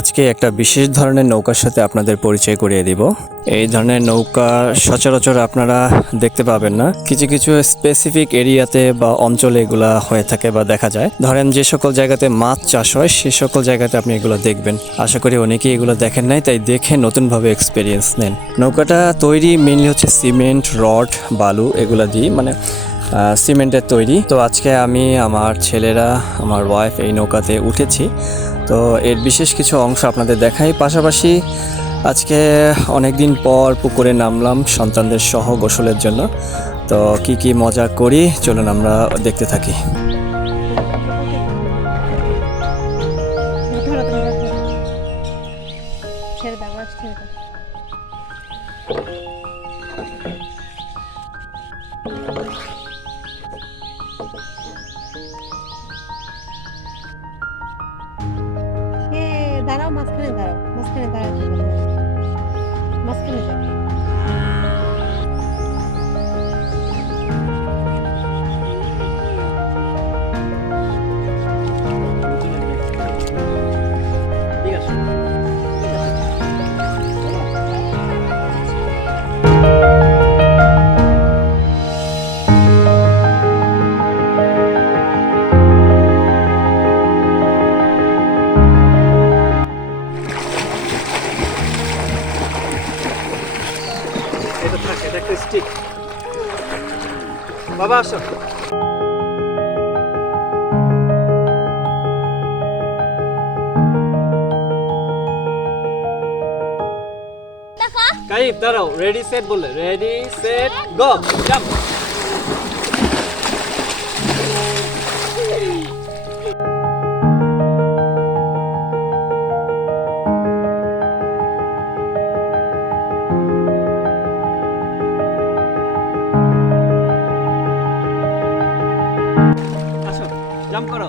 আজকে একটা বিশেষ ধরনের নৌকার সাথে আপনাদের পরিচয় করিয়ে দিব। এই ধরনের নৌকা সচরাচর আপনারা দেখতে পাবেন না, কিছু কিছু স্পেসিফিক এরিয়াতে বা অঞ্চলে এগুলা হয়ে থাকে বা দেখা যায়। ধরেন যে সকল জায়গাতে মাছ চাষ হয় সে সকল জায়গাতে আপনি এগুলো দেখবেন। আশা করি অনেকেই এগুলো দেখেন নাই, তাই দেখে নতুনভাবে এক্সপিরিয়েন্স নেন। নৌকাটা তৈরি মেইনলি হচ্ছে সিমেন্ট, রড, বালু এগুলা দিয়ে, মানে সিমেন্টের তৈরি। তো আজকে আমি, আমার ছেলেরা, আমার ওয়াইফ এই নৌকাতে উঠেছি। তো এর বিশেষ কিছু অংশ আপনাদের দেখাই। পাশাপাশি আজকে অনেক দিন পর পুকুরে নামলাম সন্তানদের সহ গোসলের জন্য। তো কি কি মজা করি চলুন আমরা দেখতে থাকি। দাঁড়াও, মাঝখানে দাঁড়াও, মাঝখানে দাঁড়াও, মাঝখানে যাও। এটা থাকে, এটা একটা স্টিক। বাবা আসো। কাইফ দাঁড়াও, রেডি সেট বললে, রেডি সেট গো, জাম্প। আসো, জাম্প করো।